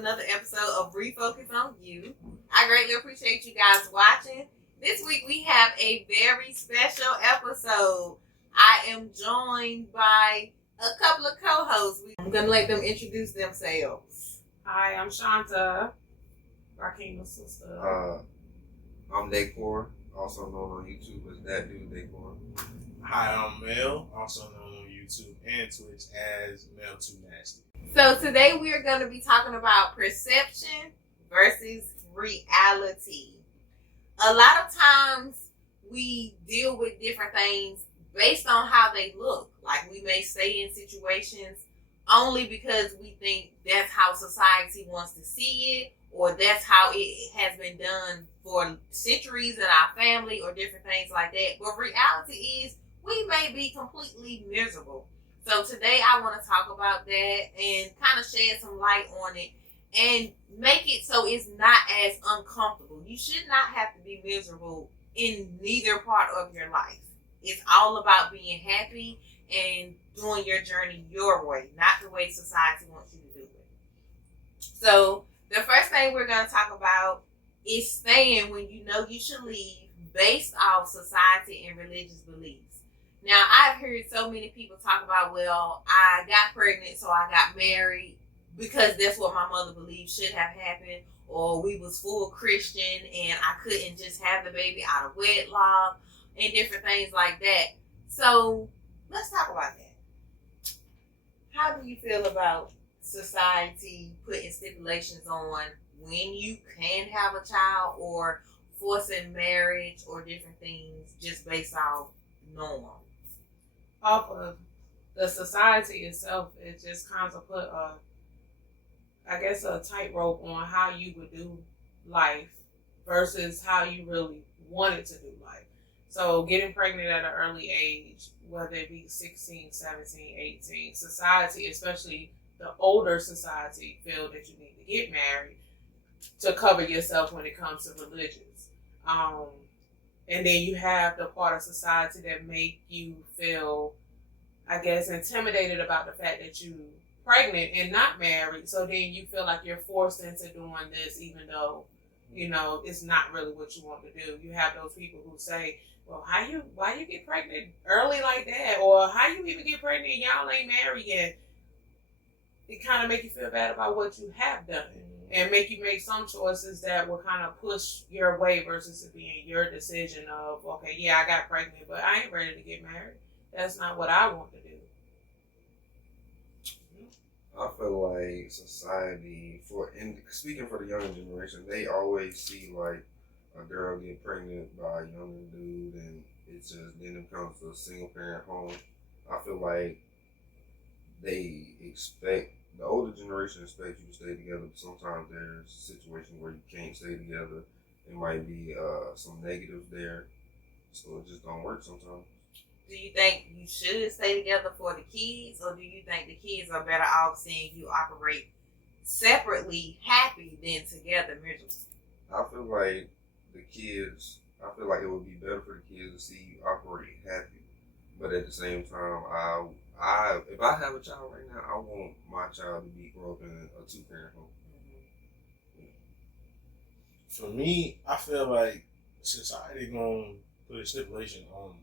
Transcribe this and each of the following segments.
another episode of Refocus on You. I greatly appreciate you guys watching. This week we have a very special episode. I am joined by a couple of co-hosts. I'm going to let them introduce themselves. Hi, I'm Chanta, Rakina's sister. I'm Decor, also known on YouTube as That Dude Decor. Hi, I'm Mel, also known on YouTube and Twitch as Mel Too Nasty. So today we are going to be talking about perception versus reality. A lot of times we deal with different things based on how they look. Like we may stay in situations only because we think that's how society wants to see it, or that's how it has been done for centuries in our family, or different things like that. But reality is we may be completely miserable. So today I want to talk about that and kind of shed some light on it and make it so it's not as uncomfortable. You should not have to be miserable in neither part of your life. It's all about being happy and doing your journey your way, not the way society wants you to do it. So the first thing we're going to talk about is staying when you know you should leave based off society and religious beliefs. Now, I've heard so many people talk about, well, I got pregnant, so I got married because that's what my mother believed should have happened, or we was full Christian and I couldn't just have the baby out of wedlock, and different things like that. So let's talk about that. How do you feel about society putting stipulations on when you can have a child, or forcing marriage, or different things just based off norm? Off of the society itself, it just kind of put a tightrope on how you would do life versus how you really wanted to do life. So getting pregnant at an early age, whether it be 16, 17, 18, society, especially the older society, feel that you need to get married to cover yourself when it comes to religions. And then you have the part of society that make you feel, I guess, intimidated about the fact that you're pregnant and not married. So then you feel like you're forced into doing this, even though, you know, it's not really what you want to do. You have those people who say, well, why you get pregnant early like that? Or how you even get pregnant and y'all ain't married yet? It kind of make you feel bad about what you have done, and make you make some choices that will kind of push your way versus it being your decision of, okay, yeah, I got pregnant, but I ain't ready to get married. That's not what I want to do. I feel like society, speaking for the younger generation, they always see like a girl get pregnant by a younger dude, and it's just then it comes to a single parent home. I feel like they expect, the older generation expects you to stay together, but sometimes there's situations where you can't stay together. There might be some negatives there, so it just don't work sometimes. Do you think you should stay together for the kids, or do you think the kids are better off seeing you operate separately, happy, than together, miserable? I feel like it would be better for the kids to see you operate happy, but at the same time, if I have a child right now, I want my child to grow up in a two-parent home. For me, I feel like society gonna put a stipulation on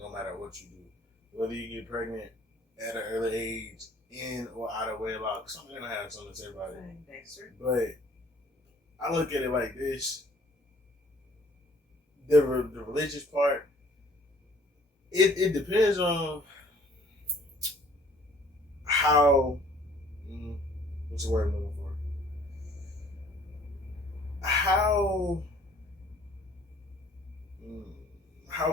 no matter what you do. Whether you get pregnant at an early age, in or out of wedlock, something gonna have something to say about it. That's true. But I look at it like this: the religious part, it depends on how, what's the word I'm looking for? How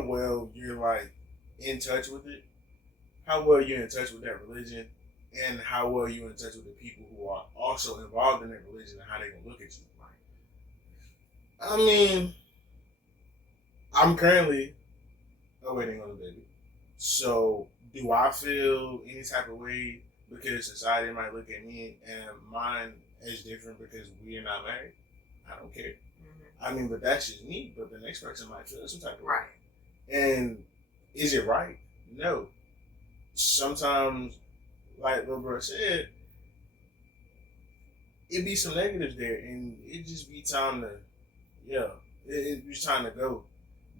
well you're like in touch with it, how well you're in touch with that religion, and how well you're in touch with the people who are also involved in that religion and how they can look at you. Like, I mean, I'm currently awaiting on a baby. So do I feel any type of way because society might look at me and mine as different because we are not married? I don't care. Mm-hmm. I mean, but that's just me. But the next person might feel some type of way. And is it right? No. Sometimes, like little bro said, it be some negatives there, and it just be time to, yeah, it be time to go.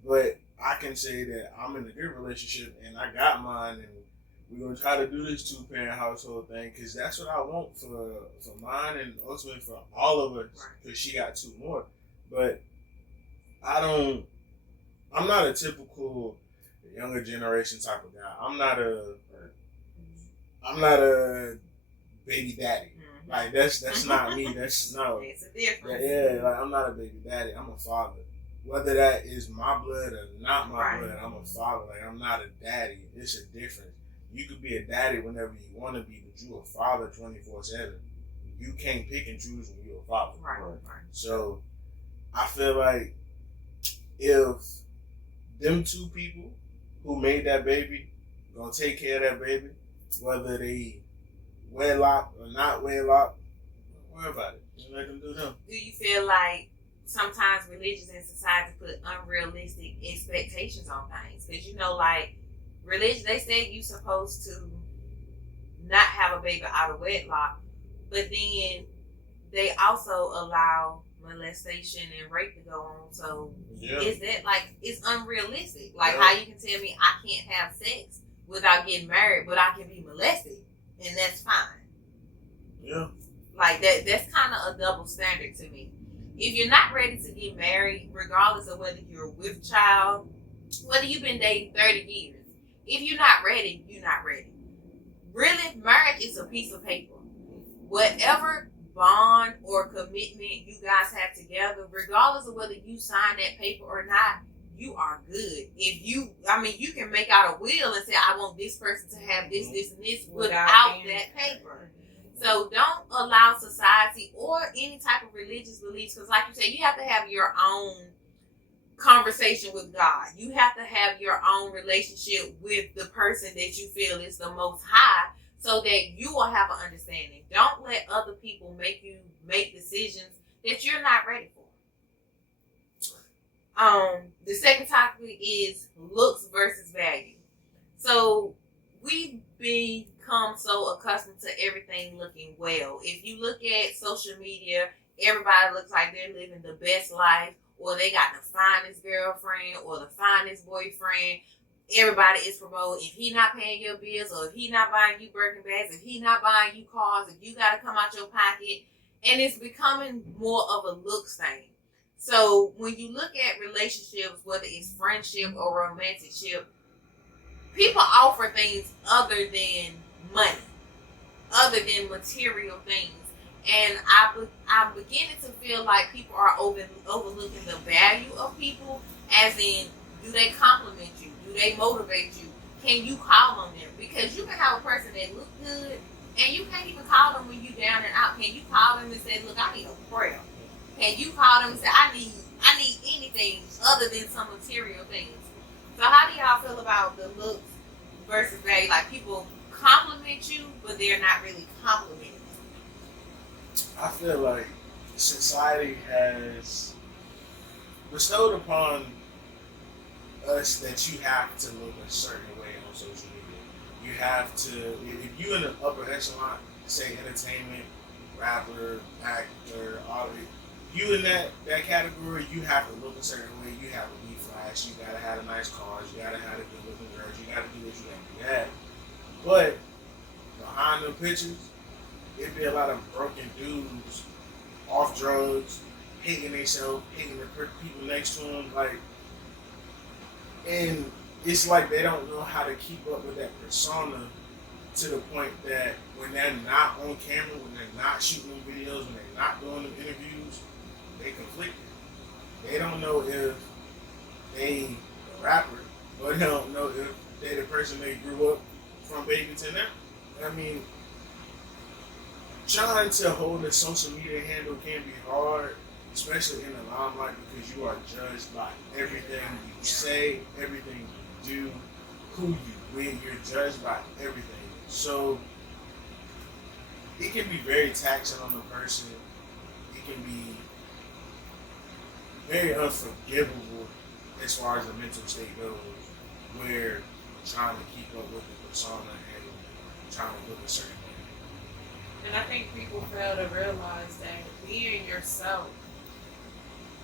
But I can say that I'm in a good relationship, and I got mine, and we're gonna try to do this 2-parent household thing because that's what I want for mine, and ultimately for all of us. Because she got 2 more, but I'm not a typical younger generation type of guy. I'm not a baby daddy. Mm-hmm. Like that's not me. That's no. It's a difference. Yeah, like I'm not a baby daddy. I'm a father. Whether that is my blood or not my blood, I'm a father. Like I'm not a daddy. It's a difference. You could be a daddy whenever you want to be, but you a father 24/7. You can't pick and choose when you're a father. Right. So I feel like if them 2 people who made that baby gonna take care of that baby, whether they wedlock or not wedlock, don't worry about it. Just let them do them. Do you feel like sometimes religions in society put unrealistic expectations on things? Because like religion, they say you supposed to not have a baby out of wedlock, but then they also allow molestation and rape to go on. So is that it's unrealistic? Like how you can tell me I can't have sex without getting married, but I can be molested and that's fine. Yeah. Like that's kind of a double standard to me. If you're not ready to get married, regardless of whether you're with child, whether you've been dating 30 years, if you're not ready, you're not ready. Really, marriage is a piece of paper. Whatever bond or commitment you guys have together, regardless of whether you sign that paper or not, you are good. If you can make out a will and say, I want this person to have this, this, and this without that paper. So don't allow society or any type of religious beliefs, because like you said, you have to have your own conversation with God. You have to have your own relationship with the person that you feel is the most high, so that you will have an understanding. Don't let other people make you make decisions that you're not ready for. The second topic is looks versus value. So we've become so accustomed to everything looking well. If you look at social media, everybody looks like they're living the best life, or they got the finest girlfriend or the finest boyfriend. Everybody is promoting. If he not paying your bills, or if he not buying you Birkin bags, if he not buying you cars, if you got to come out your pocket, and it's becoming more of a looks thing. So when you look at relationships, whether it's friendship or romanticship, people offer things other than money, other than material things. And I'm beginning to feel like people are overlooking the value of people, as in, do they compliment you? Do they motivate you? Can you call on them? Because you can have a person that looks good, and you can't even call them when you down and out. Can you call them and say, look, I need a prayer? Can you call them and say, I need anything other than some material things? So how do y'all feel about the looks versus value? Like, people compliment you, but they're not really complimenting you. I feel like society has bestowed upon us that you have to look a certain way on social media. You have to, if you're in the upper echelon, say entertainment, rapper, actor, all of it, you in that category, you have to look a certain way. You have to be flash. You gotta have a nice cars. You gotta have a good looking girls. You gotta do what you gotta do that. But behind the pictures, it'd be a lot of broken dudes, off drugs, hating themselves, hating the people next to them, like. And it's like they don't know how to keep up with that persona, to the point that when they're not on camera, when they're not shooting them videos, when they're not doing them interviews, they conflicted. They don't know if they a rapper, or they don't know if they the person they grew up from baby to now. I mean, trying to hold a social media handle can be hard, especially in the limelight, because you are judged by everything you say, everything you do, who you with. You're judged by everything. So it can be very taxing on the person. It can be very unforgivable as far as the mental state goes, where you're trying to keep up with the persona and trying to look a certain way. And I think people fail to realize that being yourself,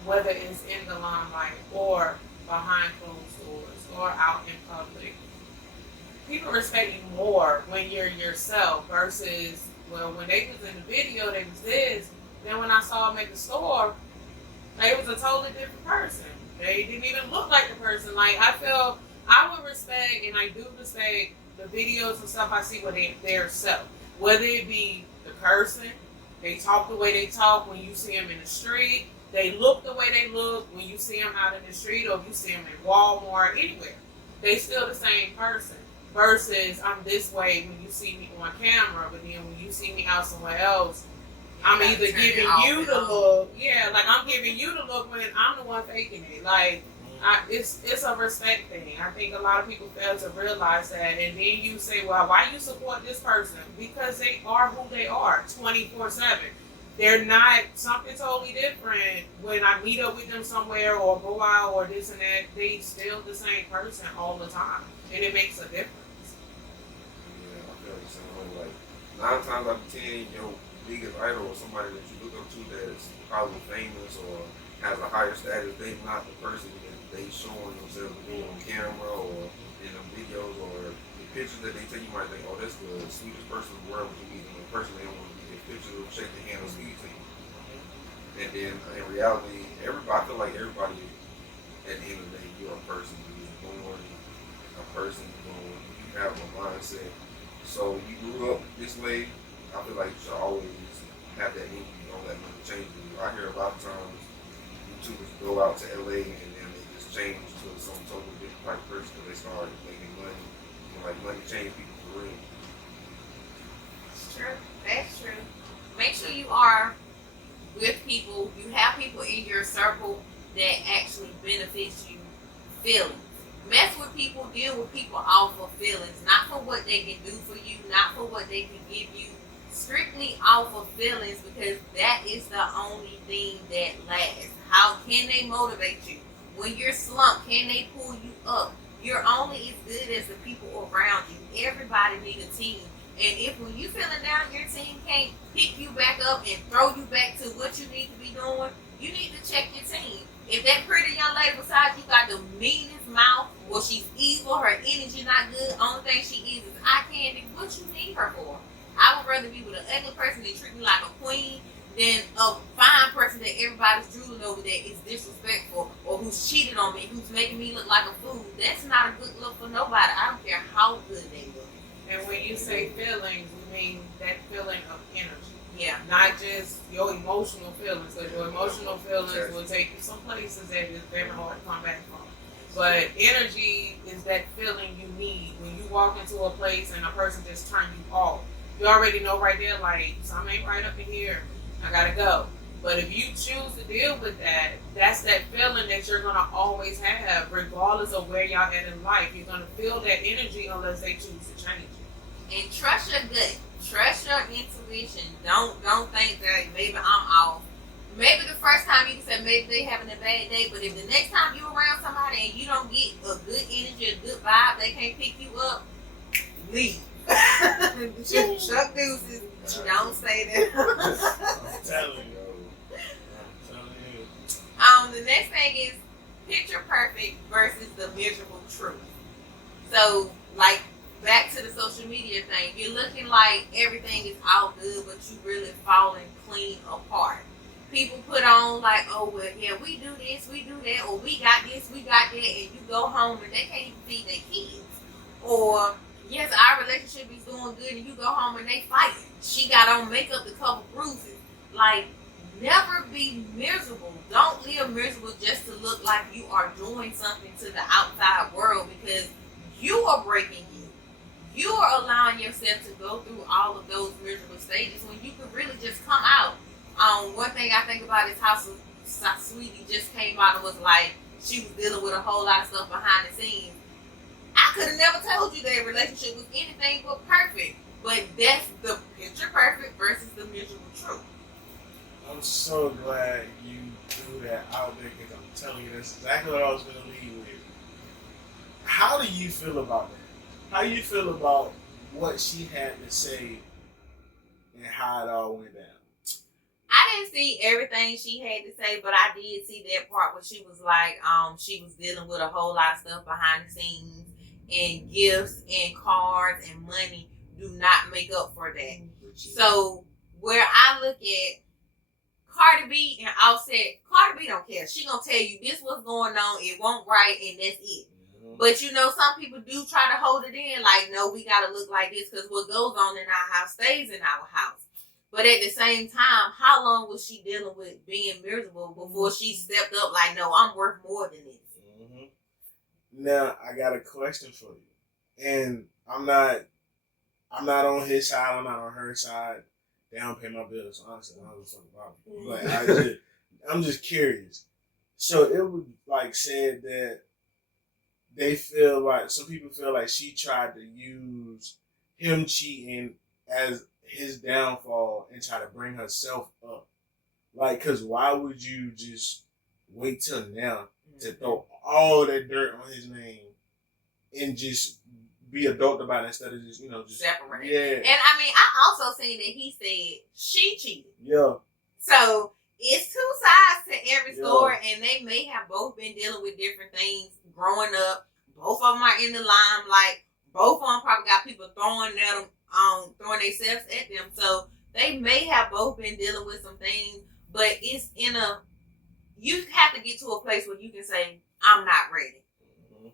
whether it's in the limelight or behind closed doors or out in public, people respect you more when you're yourself versus, well, when they was in the video, they was this. Then when I saw them at the store, they was a totally different person. They didn't even look like the person. Like, I feel I would respect, and I do respect the videos and stuff I see where they're self. Whether it be the person, they talk the way they talk when you see them in the street, they look the way they look when you see them out in the street, or if you see them in Walmart, anywhere. They still the same person. Versus I'm this way when you see me on camera, but then when you see me out somewhere else, I'm either giving you the look, like I'm giving you the look when I'm the one faking it. Like, it's a respect thing. I think a lot of people fail to realize that, and then you say, well, why you support this person? Because they are who they are, 24/7. They're not something totally different when I meet up with them somewhere or go out or this and that. They still the same person all the time, and it makes a difference. Yeah, I feel the same way. Like 9 times out of 10, your biggest idol or somebody that you look up to that's probably famous or has a higher status, they not the person that they showing themselves to be on camera or in the videos or the pictures that they take. You might think, oh, that's the sweetest person in the world, but you meet them in person, they don't want to be their pictures or shake their hand or speak to you. And then in reality, I feel like everybody, at the end of the day, you're a person. You're born a person. You have a mindset. So you grew up this way. I feel like you should always have that in you. Don't let nothing change you. I hear a lot of times YouTubers go out to LA and then they just change to some totally different type of person because they start making money. Like money change people for real. It's true. That's true. Make sure you are with people. You have people in your circle that actually benefits you. Feelings. Mess with people, deal with people off of feelings, not for what they can do for you, not for what they can give you, strictly off of feelings, because that is the only thing that lasts. How can they motivate you? When you're slumped, can they pull you up? You're only as good as the people around you. Everybody needs a team. And if when you feeling down, your team can't pick you back up and throw you back to what you need to be doing, you need to check your team. If that pretty young lady beside you got the meanest mouth, or she's evil, her energy not good, only thing she is eye candy, what you need her for? I would rather be with an ugly person that treat me like a queen than a fine person that everybody's drooling over that is disrespectful or who's cheated on me, who's making me look like a fool. That's not a good look for nobody. I don't care how good they look. And when you say feelings, you mean that feeling of energy. Yeah. Not just your emotional feelings, because your emotional feelings will take you some places that is very hard to come back from. But energy is that feeling you need when you walk into a place and a person just turns you off. You already know right there, like, something ain't right up in here. I gotta go. But if you choose to deal with that, that's that feeling that you're gonna always have, regardless of where y'all at in life. You're gonna feel that energy unless they choose to change it. And trust your gut. Trust your intuition. Don't think that maybe I'm off. Maybe the first time you can say maybe they having a bad day, but if the next time you around somebody and you don't get a good energy, a good vibe, they can't pick you up, leave. Just chuck deuces. Don't say that. I'm telling you. The next thing is picture perfect versus the miserable truth. So, like, back to the social media thing, you're looking like everything is all good, but you really falling clean apart. People put on like, oh, well, yeah, we do this, we do that, or we got this, we got that, and you go home and they can't even feed their kids. Or, yes, our relationship is doing good, and you go home and they fighting. She got on makeup to cover bruises. Like, never be miserable. Don't live miserable just to look like you are doing something to the outside world, because you are breaking you. You are allowing yourself to go through all of those miserable stages when you could really just come out. One thing I think about is how Sweetie just came out and was like, she was dealing with a whole lot of stuff behind the scenes. I could have never told you that relationship was anything but perfect. But that's the picture perfect versus the miserable truth. I'm so glad you threw that out there, because I'm telling you, that's exactly what I was going to lead with. How do you feel about that? How do you feel about what she had to say and how it all went down. I didn't see everything she had to say, but I did see that part where she was like, she was dealing with a whole lot of stuff behind the scenes, and gifts and cards and money do not make up for that. So where I look at Cardi B and Offset, Cardi B don't care. She gonna tell you this what's going on, it won't right, and that's it. But you know, some people do try to hold it in, like, no, we gotta look like this because what goes on in our house stays in our house. But at the same time, how long was she dealing with being miserable before she stepped up like, no, I'm worth more than this? Now I got a question for you, and I'm not on his side. I'm not on her side. They don't pay my bills, so honestly, I don't give a fuck about it. But I'm just curious. So it was like said that they feel like some people feel like she tried to use him cheating as his downfall and try to bring herself up. Like, cause why would you just wait till now to throw all that dirt on his name and just be adult about it instead of just, just separate? Yeah. And I mean, I also seen that he said she cheated. Yeah. So it's two sides to every story, and they may have both been dealing with different things growing up. Both of them are in the limelight. Both of them probably got people throwing themselves at them. So they may have both been dealing with some things, but it's you have to get to a place where you can say, I'm not ready.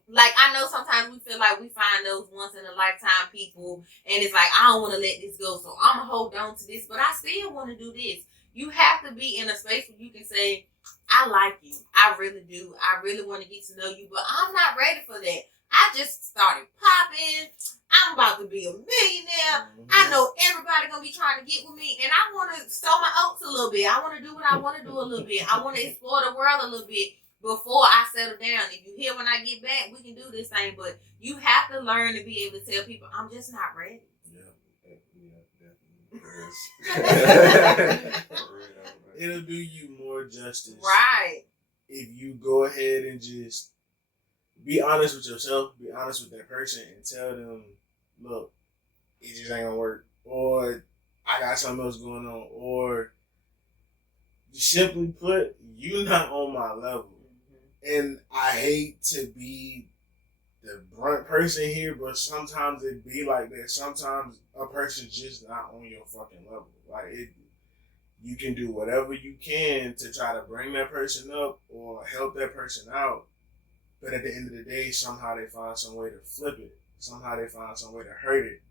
Like, I know sometimes we feel like we find those once in a lifetime people, and it's like, I don't want to let this go, so I'm going to hold on to this, but I still want to do this. You have to be in a space where you can say, I like you. I really do. I really want to get to know you, but I'm not ready for that. I just started popping. I'm about to be a millionaire. I know everybody going to be trying to get with me, and I want to sow my oats a little bit. I want to do what I want to do a little bit. I want to explore the world a little bit before I settle down. If you hear when I get back, we can do this thing, but you have to learn to be able to tell people, I'm just not ready. It'll do you more justice. Right. If you go ahead and just be honest with yourself, be honest with that person, and tell them, look, it just ain't gonna work. Or I got something else going on. Or simply put, you're not on my level. And I hate to be the brunt person here, but sometimes it be like that. Sometimes a person's just not on your fucking level. Like, you can do whatever you can to try to bring that person up or help that person out. But at the end of the day, somehow they find some way to flip it. Somehow they find some way to hurt it.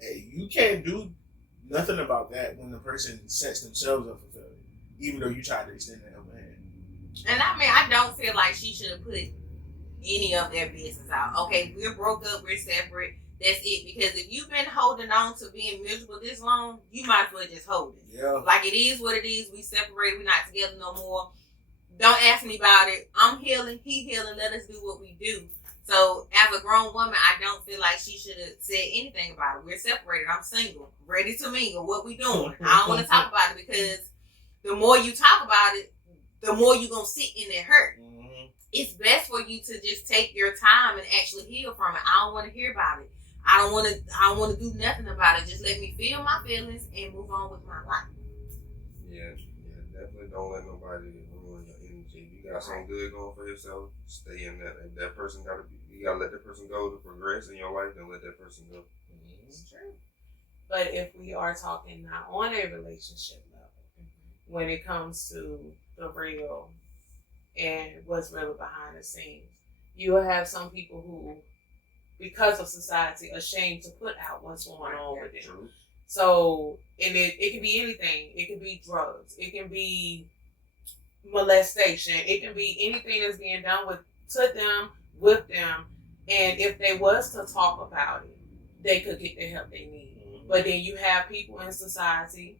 And you can't do nothing about that when the person sets themselves up for failure, even though you try to extend that upper hand. And I mean, I don't feel like she should have put any of their business out. Okay, we're broke up, we're separate. That's it. Because if you've been holding on to being miserable this long, you might as well just hold it. Yeah. Like, it is what it is. We separated. We're not together no more. Don't ask me about it. I'm healing. He healing. Let us do what we do. So, as a grown woman, I don't feel like she should have said anything about it. We're separated. I'm single. Ready to mingle. What we doing? I don't want to talk about it because the more you talk about it, the more you're going to sit in that hurt. It's best for you to just take your time and actually heal from it. I don't want to hear about it. I don't want to do nothing about it. Just let me feel my feelings and move on with my life. Yeah, definitely don't let nobody ruin your energy. If you got something good going for yourself, stay in that. If that person you gotta let that person go to progress in your life, then let that person go. It's true. But if we are talking not on a relationship level, when it comes to the real and what's really behind the scenes, you will have some people who, because of society, ashamed to put out what's going on with them. True. So, and it can be anything. It can be drugs. It can be molestation. It can be anything that's being done to them, with them. And if they was to talk about it, they could get the help they need. But then you have people in society,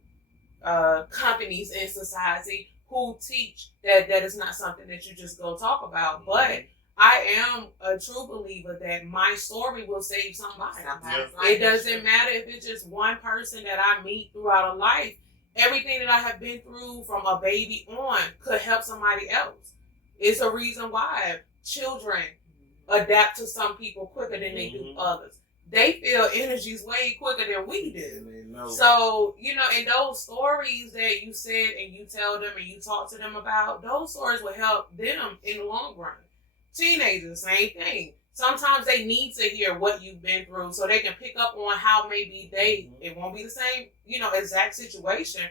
companies in society who teach that is not something that you just go talk about. But I am a true believer that my story will save somebody. It doesn't matter if it's just one person that I meet throughout a life. Everything that I have been through from a baby on could help somebody else. It's a reason why children adapt to some people quicker than they do others. they feel energies way quicker than we do. And they know. So, and those stories that you said and you tell them and you talk to them about, those stories will help them in the long run. Teenagers, same thing. Sometimes they need to hear what you've been through so they can pick up on how maybe it won't be the same, exact situation,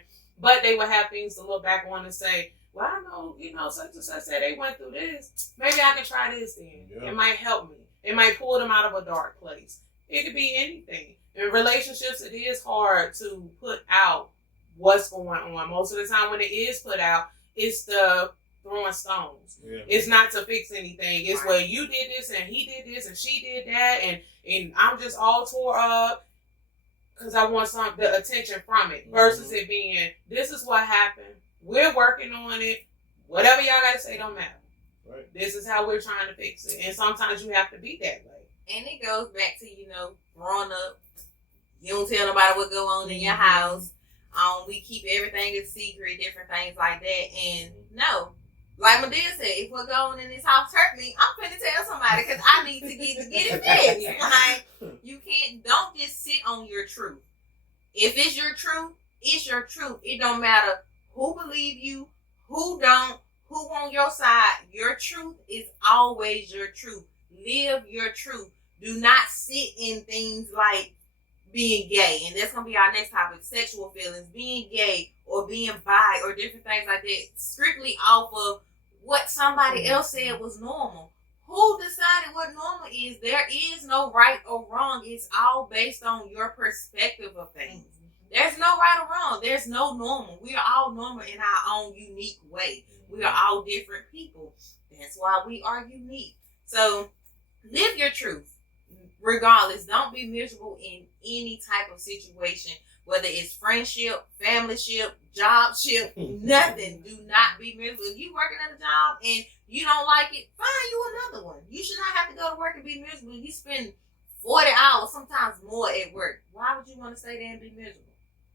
but they will have things to look back on and say, well, I know, such and such said they went through this. Maybe I can try this then. Yeah. It might help me. It might pull them out of a dark place. It could be anything. In relationships, it is hard to put out what's going on. Most of the time when it is put out, it's the throwing stones. Yeah. It's not to fix anything. It's well, you did this and he did this and she did that and I'm just all tore up because I want the attention from it. Versus it being, this is what happened. We're working on it. Whatever y'all got to say don't matter. Right. This is how we're trying to fix it. And sometimes you have to be that way. And it goes back to, growing up, you don't tell nobody what go on in your house. We keep everything a secret, different things like that. And no, like my dad said, if what go on in this house hurt me, I'm finna tell somebody because I need to get it fixed. Like, you don't just sit on your truth. If it's your truth, it's your truth. It don't matter who believe you, who don't, who on your side. Your truth is always your truth. Live your truth. Do not sit in things like being gay. And that's going to be our next topic, sexual feelings, being gay or being bi or different things like that, strictly off of what somebody else said was normal. Who decided what normal is? There is no right or wrong. It's all based on your perspective of things. There's no right or wrong. There's no normal. We are all normal in our own unique way. We are all different people. That's why we are unique. So live your truth. Regardless, don't be miserable in any type of situation, whether it's friendship, familyship, jobship, nothing. Do not be miserable. If you're working at a job and you don't like it, find you another one. You should not have to go to work and be miserable. You spend 40 hours, sometimes more at work. Why would you want to stay there and be miserable?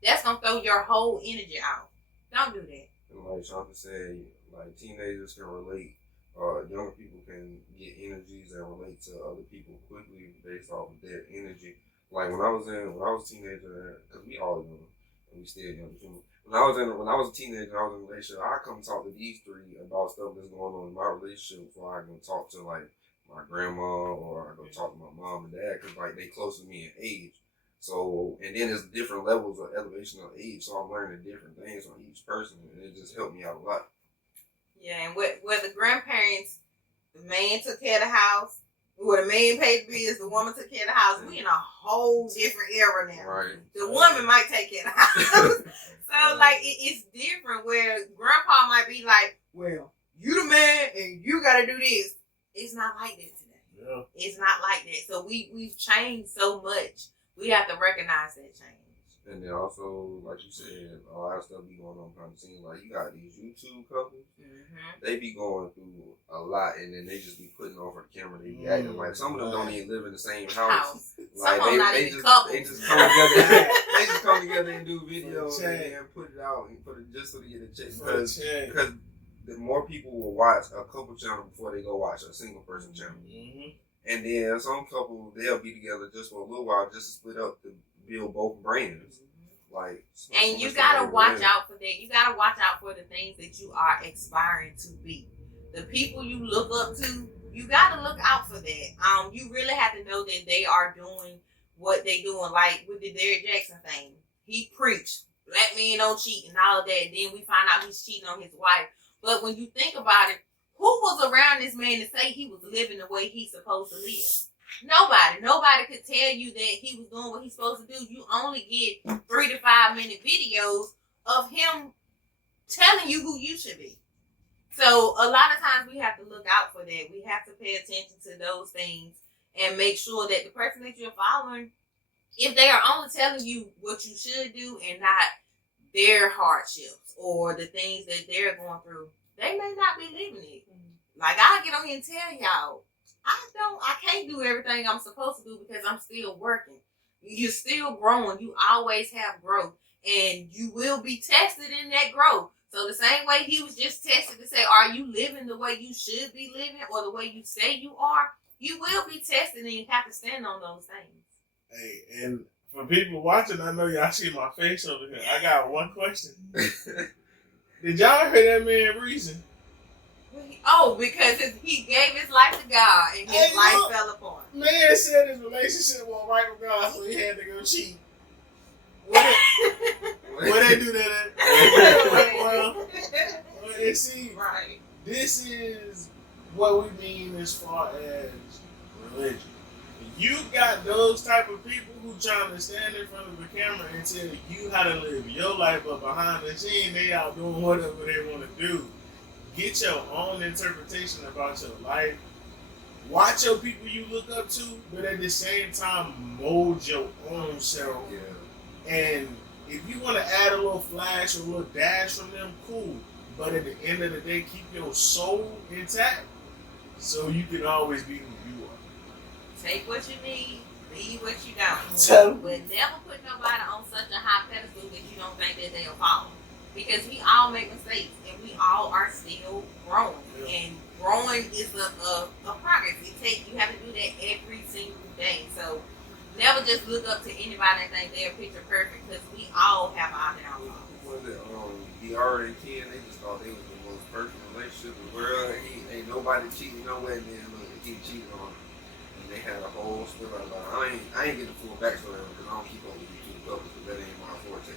That's going to throw your whole energy out. Don't do that. And like Chanta said, like teenagers can relate. Younger people can get energies and relate to other people quickly based off of their energy. Like when I was a teenager, because we all young and we still young. When I was a teenager, I was in a relationship. I come talk to these three about stuff that's going on in my relationship before I go talk to like my grandma or I go talk to my mom and dad because like they close to me in age. So and then there's different levels of elevation of age. So I'm learning different things on each person, and it just helped me out a lot. Yeah, and where the grandparents, the man took care of the house, where the man paid the bills, the woman took care of the house. We in a whole different era now. Right. The woman might take care of the house. So, like, it's different where grandpa might be like, well, you the man and you got to do this. It's not like that today. Yeah. It's not like that. So, we've changed so much. We have to recognize that change. And then also, like you said, a lot of stuff be going on behind the scenes. Like, you got these YouTube couples. Mm-hmm. They be going through a lot, and then they just be putting on for the camera. They be acting like some of them don't even live in the same house. Like, they just come together. They just come together and do videos and put it out and put it just so they get a check. Because the more people will watch a couple channel before they go watch a single person channel. Mm-hmm. And then some couples, they'll be together just for a little while just to split up the build both brands. Like, and you gotta watch out for that. You gotta watch out for the things that you are aspiring to be. The people you look up to, you gotta look out for that. You really have to know that they are doing what they doing. Like with the Derrick Jackson thing, he preached black men don't cheat and all of that. Then we find out he's cheating on his wife. But when you think about it, who was around this man to say he was living the way he's supposed to live? Nobody could tell you that he was doing what he's supposed to do. You only get 3 to 5 minute videos of him telling you who you should be. So a lot of times we have to look out for that. We have to pay attention to those things and make sure that the person that you're following, if they are only telling you what you should do and not their hardships or the things that they're going through, they may not be living it. Like, I'll get on here and tell y'all, I can't do everything I'm supposed to do because I'm still working. You're still growing. You always have growth. And you will be tested in that growth. So the same way he was just tested to say, are you living the way you should be living or the way you say you are? You will be tested and you have to stand on those things. Hey, and for people watching, I know y'all see my face over here. I got one question. Did y'all hear that man reason? Oh, because he gave his life to God and his life fell apart. Man said his relationship was right with God, so he had to go cheat. Where they do that at? well, and see, Right. this is what we mean as far as religion. You got those type of people who trying to stand in front of the camera and tell you how to live your life, but behind the scene they out doing whatever they want to do. Get your own interpretation about your life. Watch your people you look up to, but at the same time mold your own self. Yeah. And if you want to add a little flash or a little dash from them, cool. But at the end of the day, keep your soul intact so you can always be who you are. Take what you need, leave what you don't. Tell But never put nobody on such a high pedestal that you don't think that they'll follow. Because we all make mistakes and we all are still growing. Yeah. And growing is a progress. You have to do that every single day. So never just look up to anybody and think they're picture perfect, because we all have our downfalls. Was it DR and Ken? They just thought they was the most perfect relationship in the world. Ain't nobody cheating no way, man. Look, he cheated on her. And they had a whole story about it. I ain't getting the full backstory because I don't keep up with YouTube public, because that ain't my forte.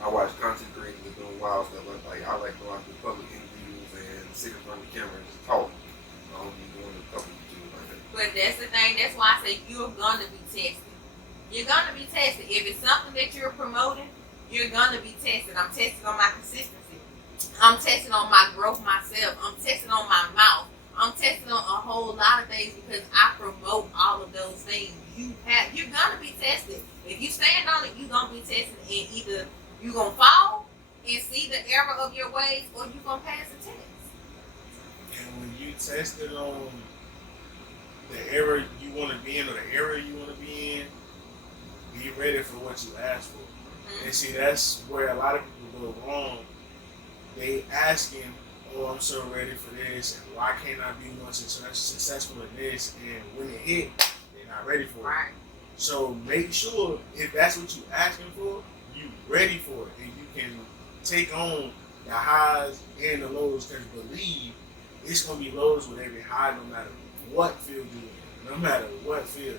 I watch content creators that doing wild stuff. Like I like to watch the public interviews and sit in front of the camera and just talk. I don't be doing the public YouTube like that. But that's the thing. That's why I say you're gonna be tested. You're gonna be tested. If it's something that you're promoting, you're gonna be tested. I'm tested on my consistency. I'm tested on my growth myself. I'm tested on my mouth. I'm tested on a whole lot of things because I promote all of those things. You're gonna be tested. If you stand on it, you're gonna be tested, and either you're gonna fall and see the error of your ways, or you're gonna pass the test. And when you tested on the era you want to be in or the era you want to be in, be ready for what you ask for. Mm-hmm. And see, that's where a lot of people go wrong. They asking, oh, I'm so ready for this, and why can't I be more successful in this? And when it hit, they're not ready for it. Right. So make sure if that's what you're asking for, you ready for it, and you can take on the highs and the lows. Because believe it's gonna be lows with every high, no matter what field you're in, no matter what field.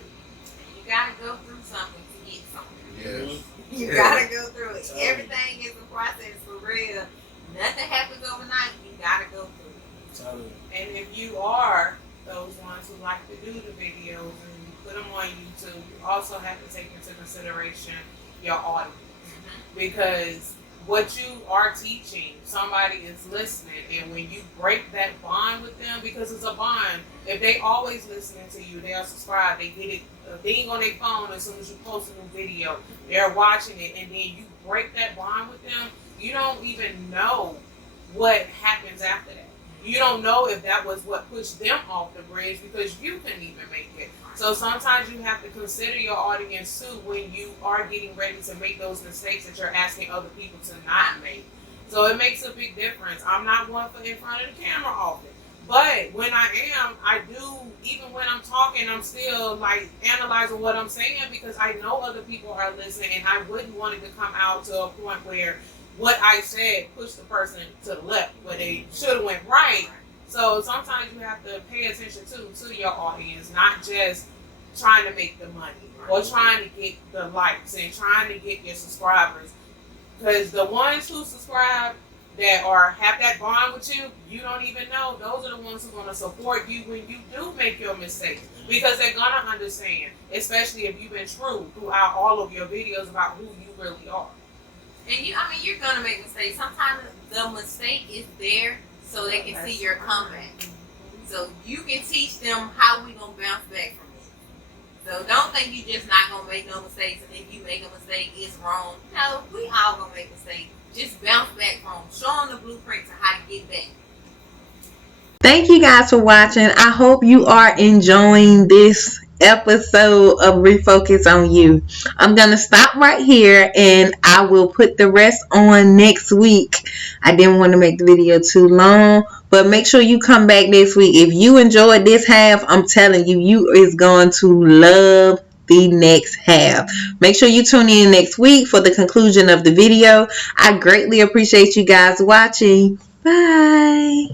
You gotta go through something to get something. Yes. You gotta go through it. Everything is a process, for real. Nothing happens overnight. You gotta go through it. And if you are those ones who like to do the videos and you put them on YouTube, you also have to take into consideration your audience. Because what you are teaching, somebody is listening, and when you break that bond with them, because it's a bond, if they always listening to you, they'll subscribe, they get it a ding on their phone as soon as you post a new video, they're watching it, and then you break that bond with them, you don't even know what happens after that. You don't know if that was what pushed them off the bridge, because you couldn't even make it. So sometimes you have to consider your audience too when you are getting ready to make those mistakes that you're asking other people to not make. So it makes a big difference. I'm not one for in front of the camera often. But when I am, I do, even when I'm talking, I'm still like analyzing what I'm saying, because I know other people are listening, and I wouldn't want it to come out to a point where what I said pushed the person to the left where they should have went right. So sometimes you have to pay attention to your audience, not just trying to make the money or trying to get the likes and trying to get your subscribers. Because the ones who subscribe that have that bond with you, you don't even know. Those are the ones who are going to support you when you do make your mistakes, because they're going to understand, especially if you've been true throughout all of your videos about who you really are. And you're going to make mistakes. Sometimes the mistake is there so they can see your comeback. So you can teach them how we going to bounce back from it. So don't think you just not going to make no mistakes, and if you make a mistake, it's wrong. No, we all going to make mistakes. Just bounce back from them. Show them the blueprint to how to get back. Thank you guys for watching. I hope you are enjoying this episode of Refocus on You. I'm going to stop right here, and I will put the rest on next week. I didn't want to make the video too long, but make sure you come back next week. If you enjoyed this half, I'm telling you, you is going to love the next half. Make sure you tune in next week for the conclusion of the video. I greatly appreciate you guys watching. Bye.